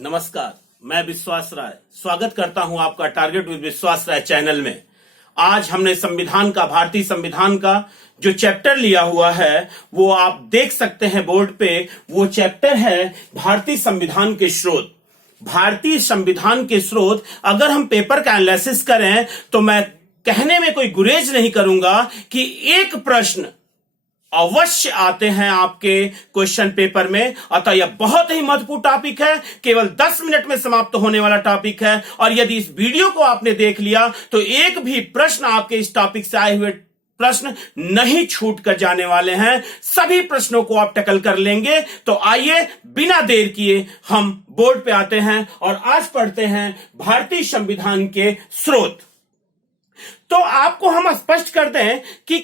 नमस्कार, मैं विश्वास राय स्वागत करता हूं आपका टारगेट विद विश्वास राय चैनल में। आज हमने संविधान का, भारतीय संविधान का जो चैप्टर लिया हुआ है वो आप देख सकते हैं बोर्ड पे। वो चैप्टर है भारतीय संविधान के स्रोत। भारतीय संविधान के स्रोत अगर हम पेपर का एनालिसिस करें तो मैं कहने में कोई गुरेज नहीं करूंगा कि एक प्रश्न अवश्य आते हैं आपके क्वेश्चन पेपर में। अतः यह बहुत ही महत्वपूर्ण टॉपिक है, केवल 10 मिनट में समाप्त होने वाला टॉपिक है। और यदि इस वीडियो को आपने देख लिया तो एक भी प्रश्न आपके इस टॉपिक से आए हुए प्रश्न नहीं छूट कर जाने वाले हैं। सभी प्रश्नों को आप टैकल कर लेंगे। तो आइए बिना देर किए हम बोर्ड पे आते हैं और आज पढ़ते हैं भारतीय संविधान के स्रोत। तो आपको हम स्पष्ट कर दें कि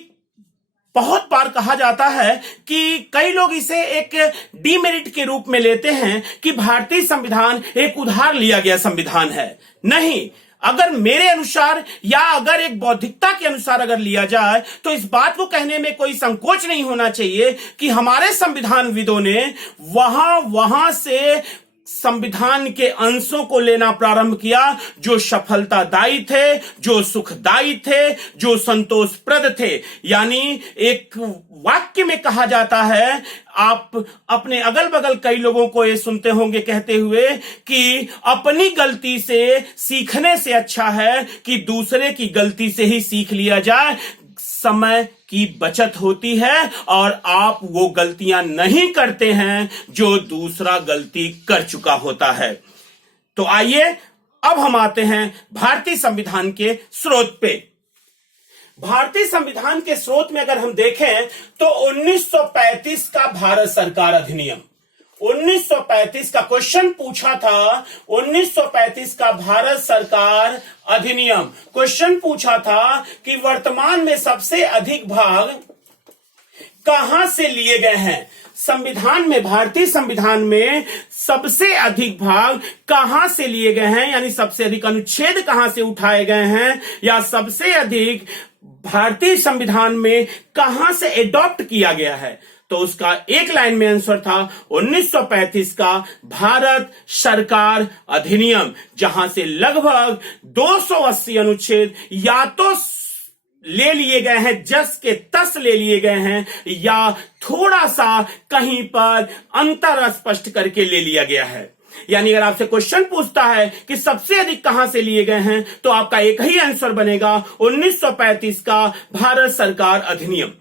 बहुत बार कहा जाता है कि कई लोग इसे एक डीमेरिट के रूप में लेते हैं कि भारतीय संविधान एक उधार लिया गया संविधान है। नहीं, अगर मेरे अनुसार या अगर एक बौद्धिकता के अनुसार अगर लिया जाए तो इस बात को कहने में कोई संकोच नहीं होना चाहिए कि हमारे संविधानविदों ने वहां से संविधान के अंशों को लेना प्रारंभ किया जो सफलतादायी थे, जो सुखदायी थे, जो संतोषप्रद थे। यानी एक वाक्य में कहा जाता है, आप अपने अगल बगल कई लोगों को ये सुनते होंगे कहते हुए कि अपनी गलती से सीखने से अच्छा है कि दूसरे की गलती से ही सीख लिया जाए। समय की बचत होती है और आप वो गलतियां नहीं करते हैं जो दूसरा गलती कर चुका होता है। तो आइए अब हम आते हैं भारतीय संविधान के स्रोत पे। भारतीय संविधान के स्रोत में अगर हम देखें तो 1935 का भारत सरकार अधिनियम, 1935 का क्वेश्चन पूछा था। 1935 का भारत सरकार अधिनियम क्वेश्चन पूछा था कि वर्तमान में सबसे अधिक भाग कहां से लिए गए हैं। संविधान में, भारतीय संविधान में सबसे अधिक भाग कहां से लिए गए हैं, यानी सबसे अधिक अनुच्छेद कहां से उठाए गए हैं, या सबसे अधिक भारतीय संविधान में कहां से एडॉप्ट किया गया है। तो उसका एक लाइन में आंसर था 1935 का भारत सरकार अधिनियम, जहां से लगभग 280 अनुच्छेद या तो ले लिए गए हैं, जस के तस ले लिए गए हैं, या थोड़ा सा कहीं पर अंतर स्पष्ट करके ले लिया गया है। यानी अगर आपसे क्वेश्चन पूछता है कि सबसे अधिक कहां से लिए गए हैं तो आपका एक ही आंसर बनेगा 1935 का भारत सरकार अधिनियम।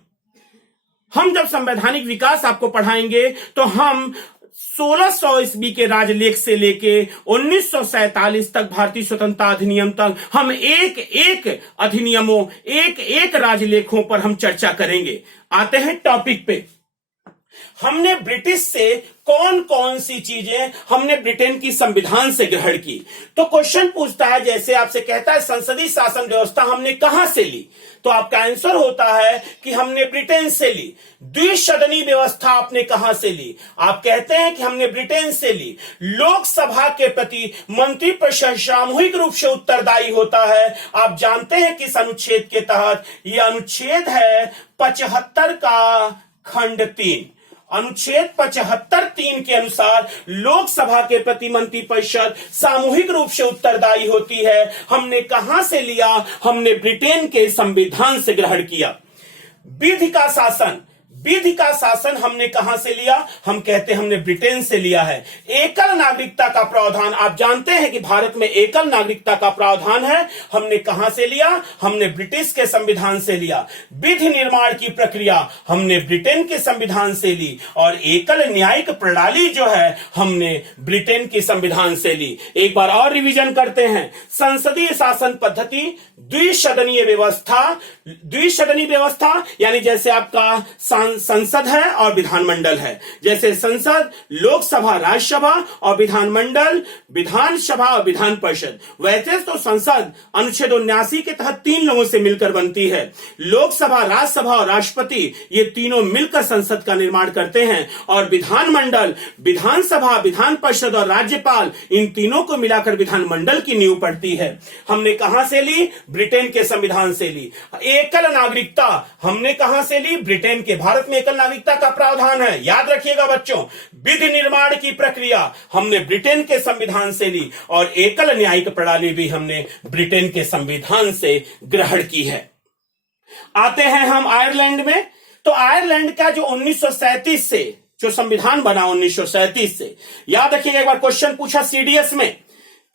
हम जब संवैधानिक विकास आपको पढ़ाएंगे तो हम 1600 ईस्वी के राजलेख से लेके 1947 तक भारतीय स्वतंत्रता अधिनियम तक हम एक एक अधिनियमों, एक एक राजलेखों पर हम चर्चा करेंगे। आते हैं टॉपिक पे। हमने ब्रिटिश से कौन कौन सी चीजें हमने ब्रिटेन की संविधान से ग्रहण की। तो क्वेश्चन पूछता है, जैसे आपसे कहता है संसदीय शासन व्यवस्था हमने कहां से ली, तो आपका आंसर होता है कि हमने ब्रिटेन से ली। द्विसदनीय व्यवस्था आपने कहां से ली, आप कहते हैं कि हमने ब्रिटेन से ली। लोकसभा के प्रति मंत्रिपरिषद सामूहिक रूप से उत्तरदायी होता है, आप जानते हैं कि इस अनुच्छेद के तहत, यह अनुच्छेद है 75 का खंड 3। अनुच्छेद 75(3) के अनुसार लोकसभा के प्रति मंत्रिपरिषद सामूहिक रूप से उत्तरदायी होती है। हमने कहां से लिया, हमने ब्रिटेन के संविधान से ग्रहण किया। विधि का शासन, विधि का शासन हमने कहां से लिया, हम कहते हैं हमने ब्रिटेन से लिया है। एकल नागरिकता का प्रावधान, आप जानते हैं कि भारत में एकल नागरिकता का प्रावधान है, हमने कहां से लिया, हमने ब्रिटिश के संविधान से लिया। विधि निर्माण की प्रक्रिया हमने ब्रिटेन के संविधान से ली, और एकल न्यायिक प्रणाली जो है हमने ब्रिटेन के संविधान से ली। एक बार और रिवीजन करते हैं। संसदीय शासन पद्धति, द्विसदनीय व्यवस्था, द्विसदनीय व्यवस्था यानी जैसे आपका संसद है और विधानमंडल है। जैसे संसद, लोकसभा, राज्यसभा, और विधानमंडल, विधानसभा और विधान परिषद। वैसे तो संसद अनुच्छेद 79 के तहत 3 लोगों से मिलकर बनती है। लोकसभा, राज्यसभा और राष्ट्रपति, ये तीनों मिलकर संसद का निर्माण करते हैं। और विधानमंडल, विधानसभा, विधान परिषद और राज्यपाल, इन तीनों को मिलाकर विधानमंडल की नींव पड़ती है। हमने कहां से ली, ब्रिटेन के संविधान से ली। एकल नागरिकता हमने कहां से ली, ब्रिटेन के भारत भारत में एकल नागरिकता का प्रावधान है। याद रखिएगा बच्चों, विधि निर्माण की प्रक्रिया हमने ब्रिटेन के संविधान से ली और एकल न्यायिक प्रणाली भी हमने ब्रिटेन के संविधान से ग्रहण की है। आते हैं हम आयरलैंड में। तो आयरलैंड का जो 1937 से जो संविधान बना 1937 से, याद रखिएगा, एक बार क्वेश्चन पूछा सीडीएस में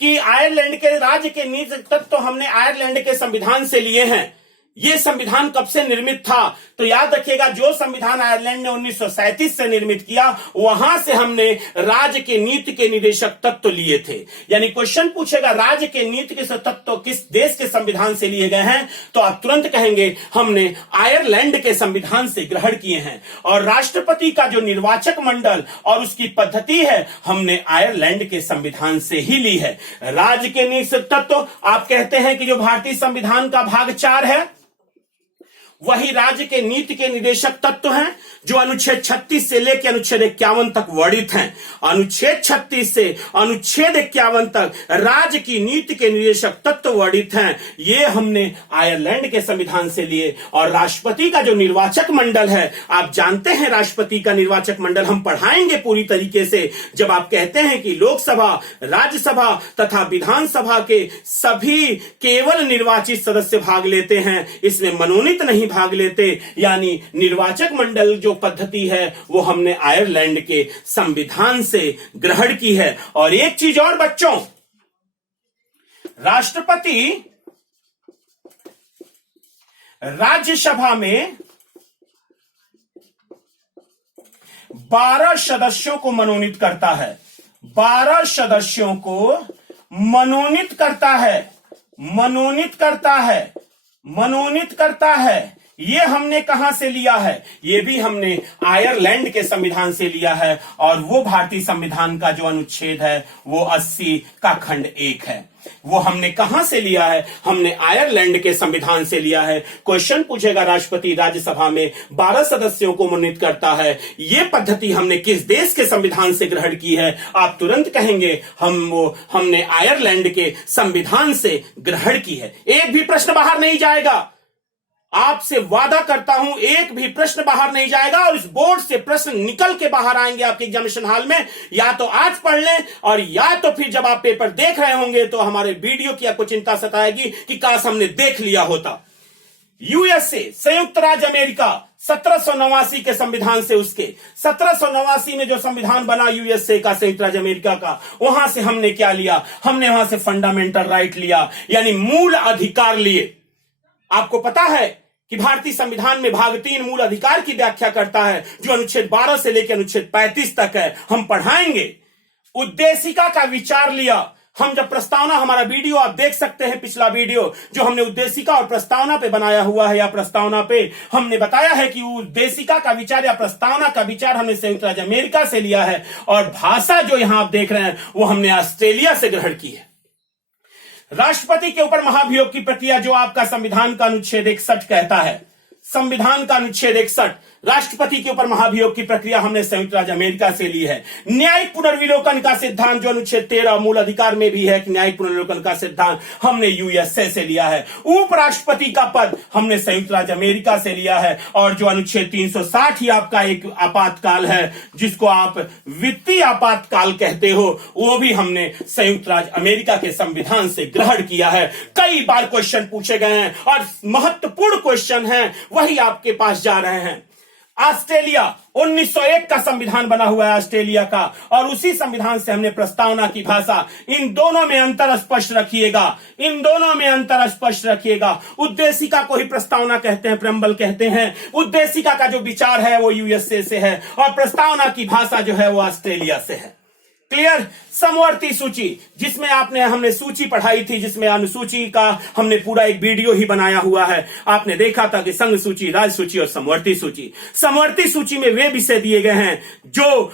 कि आयरलैंड के राज्य के नीति तत्व तो हमने आयरलैंड के संविधान से लिए हैं, ये संविधान कब से निर्मित था? तो याद रखिएगा, जो संविधान आयरलैंड ने 1937 से निर्मित किया, वहां से हमने राज्य के नीति के निदेशक तत्व लिए थे। यानी क्वेश्चन पूछेगा राज्य के नीति के तत्व किस देश के संविधान से लिए गए हैं, तो आप तुरंत कहेंगे हमने आयरलैंड के संविधान से ग्रहण किए हैं। और राष्ट्रपति का जो निर्वाचक मंडल और उसकी पद्धति है, हमने आयरलैंड के संविधान से ही ली है। राज्य के नीति तत्व आप कहते हैं कि जो भारतीय संविधान का भाग 4 है, वही राज्य के नीति के निदेशक तत्व हैं, जो अनुच्छेद 36 से लेकर अनुच्छेद 51 तक वर्णित हैं। अनुच्छेद 36 से अनुच्छेद 51 तक राज्य की नीति के निदेशक तत्व वर्णित हैं। ये हमने आयरलैंड के संविधान से लिए। और राष्ट्रपति का जो निर्वाचक मंडल है, आप जानते हैं राष्ट्रपति का निर्वाचक मंडल हम पढ़ाएंगे पूरी तरीके से। जब आप कहते हैं कि लोकसभा, राज्यसभा तथा विधानसभा के सभी केवल निर्वाचित सदस्य भाग लेते हैं, इसमें मनोनीत नहीं भाग लेते, यानी निर्वाचक मंडल जो पद्धति है वो हमने आयरलैंड के संविधान से ग्रहण की है। और एक चीज और बच्चों, राष्ट्रपति राज्यसभा में 12 सदस्यों को मनोनीत करता है। 12 सदस्यों को मनोनीत करता है, मनोनीत करता है, मनोनीत करता है। ये हमने कहां से लिया है? ये भी हमने आयरलैंड के संविधान से लिया है। और वो भारतीय संविधान का जो अनुच्छेद है वो 80 का खंड 1 है। वो हमने कहां से लिया है? हमने आयरलैंड के संविधान से लिया है। क्वेश्चन पूछेगा राष्ट्रपति राज्यसभा में 12 सदस्यों को मनोनीत करता है, ये पद्धति हमने किस देश के संविधान से ग्रहण की है? आप तुरंत कहेंगे हमने आयरलैंड के संविधान से ग्रहण की है। एक भी प्रश्न बाहर नहीं जाएगा, आपसे वादा करता हूं, एक भी प्रश्न बाहर नहीं जाएगा। और इस बोर्ड से प्रश्न निकल के बाहर आएंगे आपके एग्जामिनेशन हॉल में। या तो आज पढ़ लें, और या तो फिर जब आप पेपर देख रहे होंगे तो हमारे वीडियो की आपको चिंता सताएगी कि काश हमने देख लिया होता। यूएसए, संयुक्त राज्य अमेरिका, 1789 के संविधान से, उसके 1789 में जो संविधान बना यूएसए का, संयुक्त राज्य अमेरिका का, वहां से हमने क्या लिया? हमने वहां से फंडामेंटल राइट लिया, यानी मूल अधिकार लिए। आपको पता है कि भारतीय संविधान में भाग 3 मूल अधिकार की व्याख्या करता है, जो अनुच्छेद 12 से लेकर अनुच्छेद 35 तक है। हम पढ़ाएंगे। उद्देशिका का विचार लिया। हम जब प्रस्तावना, हमारा वीडियो आप देख सकते हैं, पिछला वीडियो जो हमने उद्देशिका और प्रस्तावना पे बनाया हुआ है, या प्रस्तावना पे हमने बताया है कि उद्देशिका का विचार या प्रस्तावना का विचार हमने संयुक्त राज्य अमेरिका से लिया है। और भाषा जो यहां आप देख रहे हैं वो हमने ऑस्ट्रेलिया से ग्रहण की है। राष्ट्रपति के ऊपर महाभियोग की प्रक्रिया, जो आपका संविधान का अनुच्छेद 61 कहता है, संविधान का अनुच्छेद 61, राष्ट्रपति के ऊपर महाभियोग की प्रक्रिया हमने संयुक्त राज्य अमेरिका से ली है। न्यायिक पुनर्विलोकन का सिद्धांत, जो अनुच्छेद 13 मूल अधिकार में भी है कि न्यायिक पुनर्विलोकन का सिद्धांत, हमने यूएसए से लिया है। उपराष्ट्रपति का पद हमने संयुक्त राज्य अमेरिका से लिया है। और जो अनुच्छेद 360 ही आपका एक आपातकाल है, जिसको आप वित्तीय आपातकाल कहते हो, वो भी हमने संयुक्त राज्य अमेरिका के संविधान से ग्रहण किया है। कई बार क्वेश्चन पूछे गए हैं और महत्वपूर्ण क्वेश्चन हैं, वही आपके पास जा रहे हैं। ऑस्ट्रेलिया, 1901 का संविधान बना हुआ है ऑस्ट्रेलिया का, और उसी संविधान से हमने प्रस्तावना की भाषा। इन दोनों में अंतर स्पष्ट रखिएगा, इन दोनों में अंतर स्पष्ट रखिएगा। उद्देशिका को ही प्रस्तावना कहते हैं, प्रेम्बल कहते हैं। उद्देशिका का जो विचार है वो यूएसए से है, और प्रस्तावना की भाषा जो है वो ऑस्ट्रेलिया से है। क्लियर? समवर्ती सूची, जिसमें हमने सूची पढ़ाई थी, जिसमें अनुसूची का हमने पूरा एक वीडियो ही बनाया हुआ है। आपने देखा था कि संघ सूची, राज्य सूची और समवर्ती सूची। समवर्ती सूची में वे विषय दिए गए हैं जो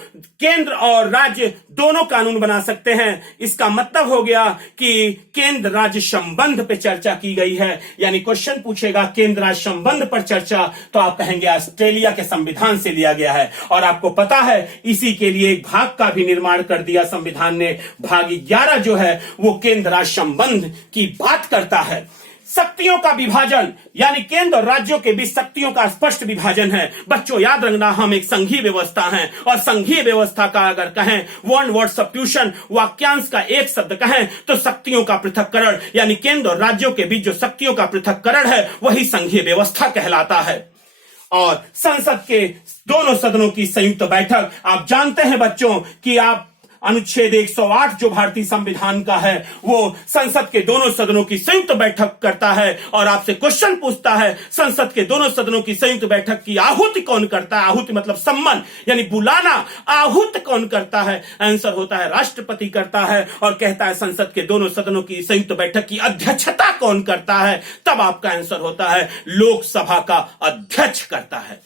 केंद्र और राज्य दोनों कानून बना सकते हैं। इसका मतलब हो गया कि केंद्र राज्य संबंध पे चर्चा की गई है। यानी क्वेश्चन पूछेगा केंद्र राज्य संबंध पर चर्चा, तो आप कहेंगे ऑस्ट्रेलिया के संविधान से लिया गया है। और आपको पता है इसी के लिए एक भाग का भी निर्माण कर दिया संविधान ने। भाग 11 जो है वो केंद्र राज्य संबंध की बात करता है। शक्तियों का विभाजन यानी केंद्र और राज्यों के बीच शक्तियों का स्पष्ट विभाजन है। बच्चों याद रखना, हम एक संघीय व्यवस्था हैं और संघीय व्यवस्था का अगर कहें वन वर्ड सब्स्टिट्यूशन, वाक्यांश का एक शब्द कहें तो शक्तियों का पृथक्करण यानी केंद्र और राज्यों के बीच जो शक्तियों का पृथक्करण है वही संघीय व्यवस्था कहलाता है। और संसद के दोनों सदनों की संयुक्त बैठक, आप जानते हैं बच्चों कि आप अनुच्छेद 108 जो भारतीय संविधान का है वो संसद के दोनों सदनों की संयुक्त बैठक करता है और आपसे क्वेश्चन पूछता है संसद के दोनों सदनों की संयुक्त बैठक की आहुति कौन करता है। आहुति मतलब सम्मान यानी बुलाना, आहूत कौन करता है? आंसर होता है राष्ट्रपति करता है। और कहता है संसद के दोनों सदनों की संयुक्त बैठक की अध्यक्षता कौन करता है? तब आपका आंसर होता है लोकसभा का अध्यक्ष करता है।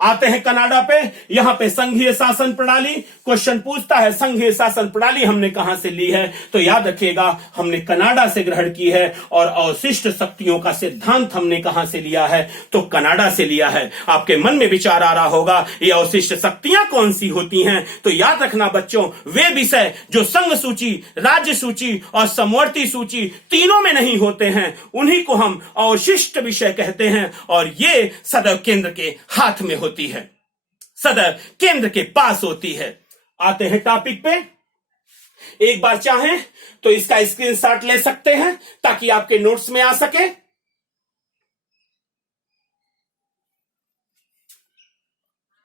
आते हैं कनाडा पे। यहां पे संघीय शासन प्रणाली क्वेश्चन पूछता है, संघीय शासन प्रणाली हमने कहां से ली है? तो याद रखिएगा हमने कनाडा से ग्रहण की है। और अवशिष्ट शक्तियों का सिद्धांत हमने कहां से लिया है? तो कनाडा से लिया है। आपके मन में विचार आ रहा होगा ये अवशिष्ट शक्तियां कौन सी होती हैं? तो याद रखना बच्चों, वे विषय जो संघ सूची, राज्य सूची और समवर्ती सूची तीनों में नहीं होते हैं उन्हीं को हम अवशिष्ट विषय कहते हैं। और ये सदैव केंद्र के हाथ में होती है, सदैव केंद्र के पास होती है। आते हैं टॉपिक पे। एक बार चाहें तो इसका स्क्रीनशॉट ले सकते हैं ताकि आपके नोट्स में आ सके।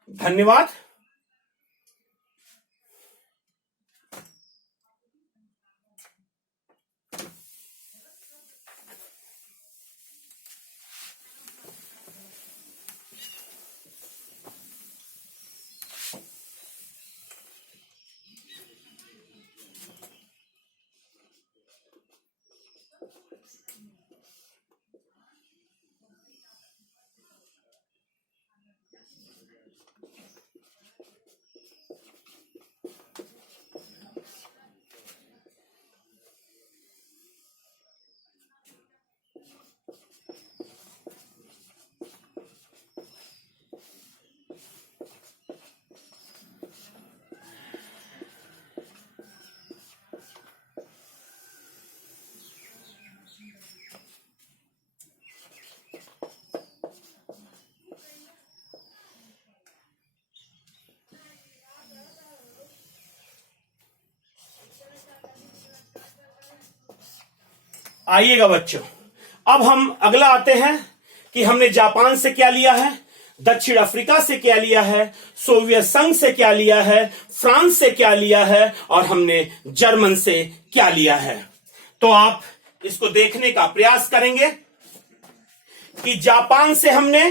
धन्यवाद। आइएगा बच्चों, अब हम अगला आते हैं कि हमने जापान से क्या लिया है, दक्षिण अफ्रीका से क्या लिया है, सोवियत संघ से क्या लिया है, फ्रांस से क्या लिया है और हमने जर्मन से क्या लिया है। तो आप इसको देखने का प्रयास करेंगे कि जापान से हमने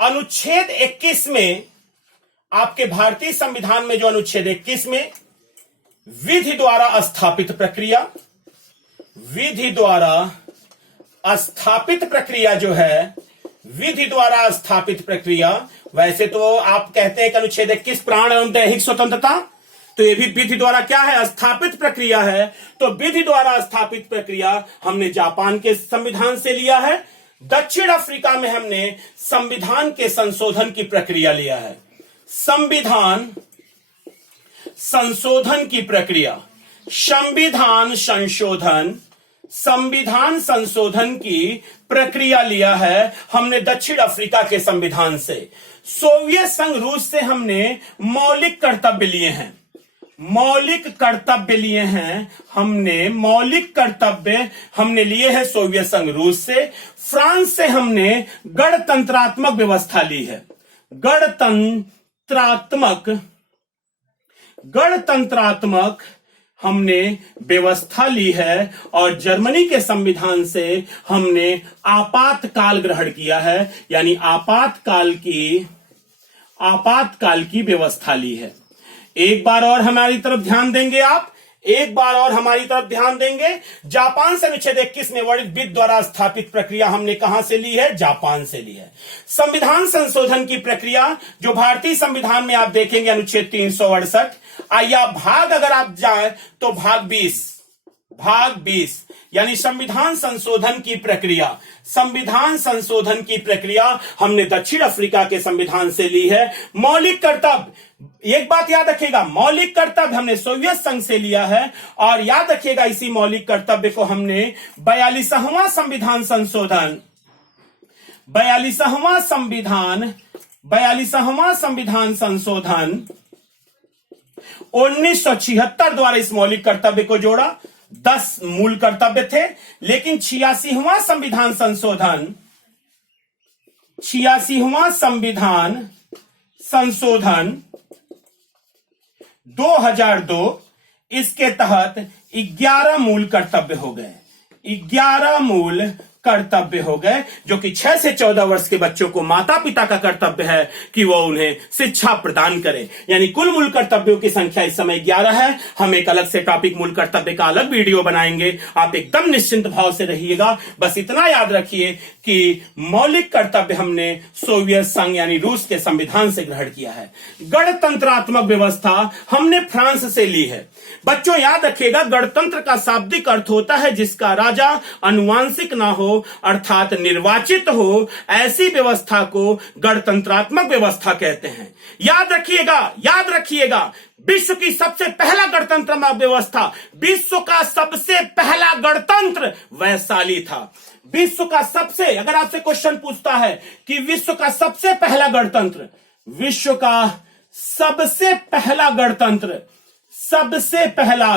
अनुच्छेद 21 में, आपके भारतीय संविधान में जो अनुच्छेद 21 में विधि द्वारा स्थापित प्रक्रिया, विधि द्वारा स्थापित प्रक्रिया जो है, विधि द्वारा स्थापित प्रक्रिया, वैसे तो आप कहते हैं कि अनुच्छेद 21 प्राण एवं दैहिक स्वतंत्रता, तो ये भी विधि द्वारा क्या है, स्थापित प्रक्रिया है। तो विधि द्वारा स्थापित प्रक्रिया हमने जापान के संविधान से लिया है। दक्षिण अफ्रीका में हमने संविधान के संशोधन की प्रक्रिया लिया है। संविधान संशोधन की प्रक्रिया, संविधान संशोधन, संविधान संशोधन की प्रक्रिया लिया है हमने दक्षिण अफ्रीका के संविधान से। सोवियत संघ रूस से हमने मौलिक कर्तव्य लिए हैं, मौलिक कर्तव्य लिए हैं हमने, मौलिक कर्तव्य हमने लिए हैं सोवियत संघ रूस से। फ्रांस से हमने गणतंत्रात्मक व्यवस्था ली है, गणतंत्रात्मक हमने व्यवस्था ली है। और जर्मनी के संविधान से हमने आपातकाल ग्रहण किया है, यानी आपातकाल की व्यवस्था ली है। एक बार और हमारी तरफ ध्यान देंगे आप, एक बार और हमारी तरफ ध्यान देंगे। जापान से अनुच्छेद 21 में वर्णित विधि द्वारा स्थापित प्रक्रिया हमने कहां से ली है, जापान से ली है। संविधान संशोधन की प्रक्रिया जो भारतीय संविधान में आप देखेंगे अनुच्छेद 368, या भाग अगर आप जाए तो भाग 20, यानी संविधान संशोधन की प्रक्रिया, संविधान संशोधन की प्रक्रिया हमने दक्षिण अफ्रीका के संविधान से ली है। मौलिक कर्तव्य, एक बात याद रखिएगा, मौलिक कर्तव्य हमने सोवियत संघ से लिया है। और याद रखिएगा इसी मौलिक कर्तव्य को हमने 42वां संविधान संशोधन, 42वां संविधान संशोधन 1976 द्वारा इस मौलिक कर्तव्य को जोड़ा। 10 मूल कर्तव्य थे, लेकिन 86वां संविधान संशोधन, 86वां संविधान संशोधन 2002, इसके तहत 11 मूल कर्तव्य हो गए, 11 मूल कर्तव्य हो गए, जो कि 6 से 14 वर्ष के बच्चों को माता पिता का कर्तव्य है कि वो उन्हें शिक्षा प्रदान करें। यानी कुल मूल कर्तव्यों की संख्या इस समय 11 है। हम एक अलग से टॉपिक मूल कर्तव्य का अलग वीडियो बनाएंगे, आप एकदम निश्चिंत भाव से रहिएगा। बस इतना याद रखिए कि मौलिक कर्तव्य हमने सोवियत संघ यानी रूस के संविधान से ग्रहण किया है। गणतंत्रात्मक व्यवस्था हमने फ्रांस से ली है। बच्चों याद रखिएगा, गणतंत्र का शाब्दिक अर्थ होता है जिसका राजा अनुवांशिक ना हो, अर्थात निर्वाचित हो, ऐसी व्यवस्था को गणतंत्रात्मक व्यवस्था कहते हैं। याद रखिएगा, विश्व की सबसे पहला गणतंत्रात्मक व्यवस्था, विश्व का सबसे पहला गणतंत्र वैशाली था। विश्व का सबसे, अगर आपसे क्वेश्चन पूछता है कि विश्व का सबसे पहला गणतंत्र, विश्व का सबसे पहला गणतंत्र,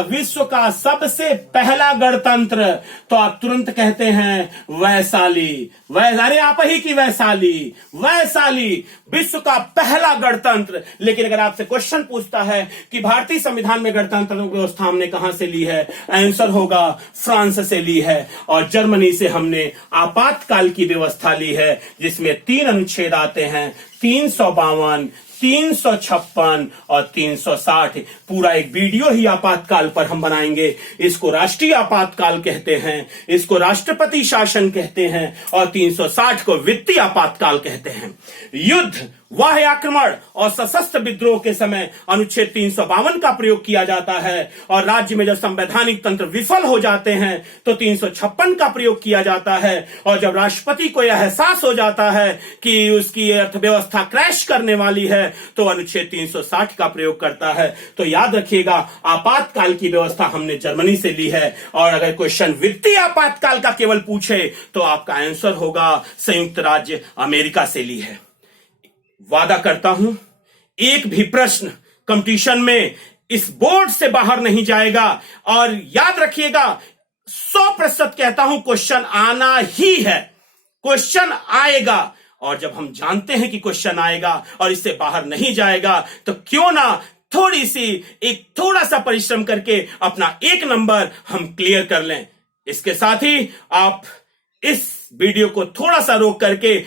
विश्व का सबसे पहला गणतंत्र, तो आप तुरंत कहते हैं वैशाली। अरे आप ही की वैशाली विश्व का पहला गणतंत्र। लेकिन अगर आपसे क्वेश्चन पूछता है कि भारतीय संविधान में गणतंत्र व्यवस्था हमने कहां से ली है, आंसर होगा फ्रांस से ली है। और जर्मनी से हमने आपातकाल की व्यवस्था ली है, जिसमें 3 अनुच्छेद आते हैं, 352, 356 और 360। पूरा एक वीडियो ही आपातकाल पर हम बनाएंगे। इसको राष्ट्रीय आपातकाल कहते हैं, इसको राष्ट्रपति शासन कहते हैं, और 360 को वित्तीय आपातकाल कहते हैं। युद्ध, वाह्य आक्रमण और सशस्त्र विद्रोह के समय अनुच्छेद 352 का प्रयोग किया जाता है। और राज्य में जब संवैधानिक तंत्र विफल हो जाते हैं तो 356 का प्रयोग किया जाता है। और जब राष्ट्रपति को यह एहसास हो जाता है कि उसकी अर्थव्यवस्था क्रैश करने वाली है तो अनुच्छेद 360 का प्रयोग करता है। तो याद रखिएगा, आपातकाल की व्यवस्था हमने जर्मनी से ली है। और अगर क्वेश्चन वित्तीय आपातकाल का केवल पूछे तो आपका आंसर होगा संयुक्त राज्य अमेरिका से ली है। वादा करता हूं, एक भी प्रश्न कंपटीशन में इस बोर्ड से बाहर नहीं जाएगा। और याद रखिएगा, 100% कहता हूं, क्वेश्चन आना ही है, क्वेश्चन आएगा। और जब हम जानते हैं कि क्वेश्चन आएगा और इससे बाहर नहीं जाएगा, तो क्यों ना थोड़ा सा परिश्रम करके अपना 1 नंबर हम क्लियर कर लें। इसके साथ ही आप इस वीडियो को थोड़ा सा रोक करके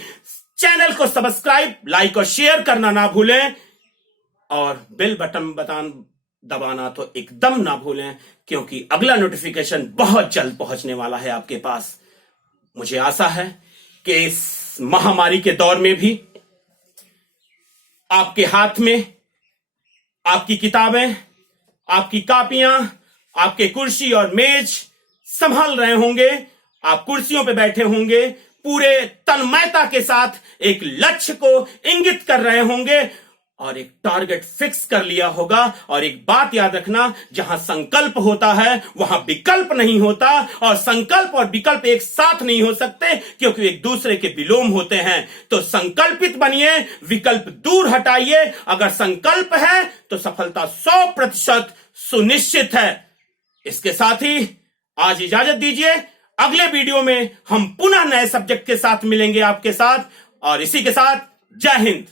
चैनल को सब्सक्राइब, लाइक और शेयर करना ना भूलें। और बेल बटन दबाना तो एकदम ना भूलें, क्योंकि अगला नोटिफिकेशन बहुत जल्द पहुंचने वाला है आपके पास। मुझे आशा है कि इस महामारी के दौर में भी आपके हाथ में आपकी किताबें, आपकी कापियां, आपके कुर्सी और मेज संभाल रहे होंगे। आप कुर्सियों पे बैठे होंगे, पूरे तन्मयता के साथ एक लक्ष्य को इंगित कर रहे होंगे और एक टारगेट फिक्स कर लिया होगा। और एक बात याद रखना, जहां संकल्प होता है वहां विकल्प नहीं होता। और संकल्प और विकल्प एक साथ नहीं हो सकते, क्योंकि एक दूसरे के विलोम होते हैं। तो संकल्पित बनिए, विकल्प दूर हटाइए। अगर संकल्प है तो सफलता 100% सुनिश्चित है। इसके साथ ही आज इजाजत दीजिए। अगले वीडियो में हम पुनः नए सब्जेक्ट के साथ मिलेंगे आपके साथ। और इसी के साथ जय हिंद।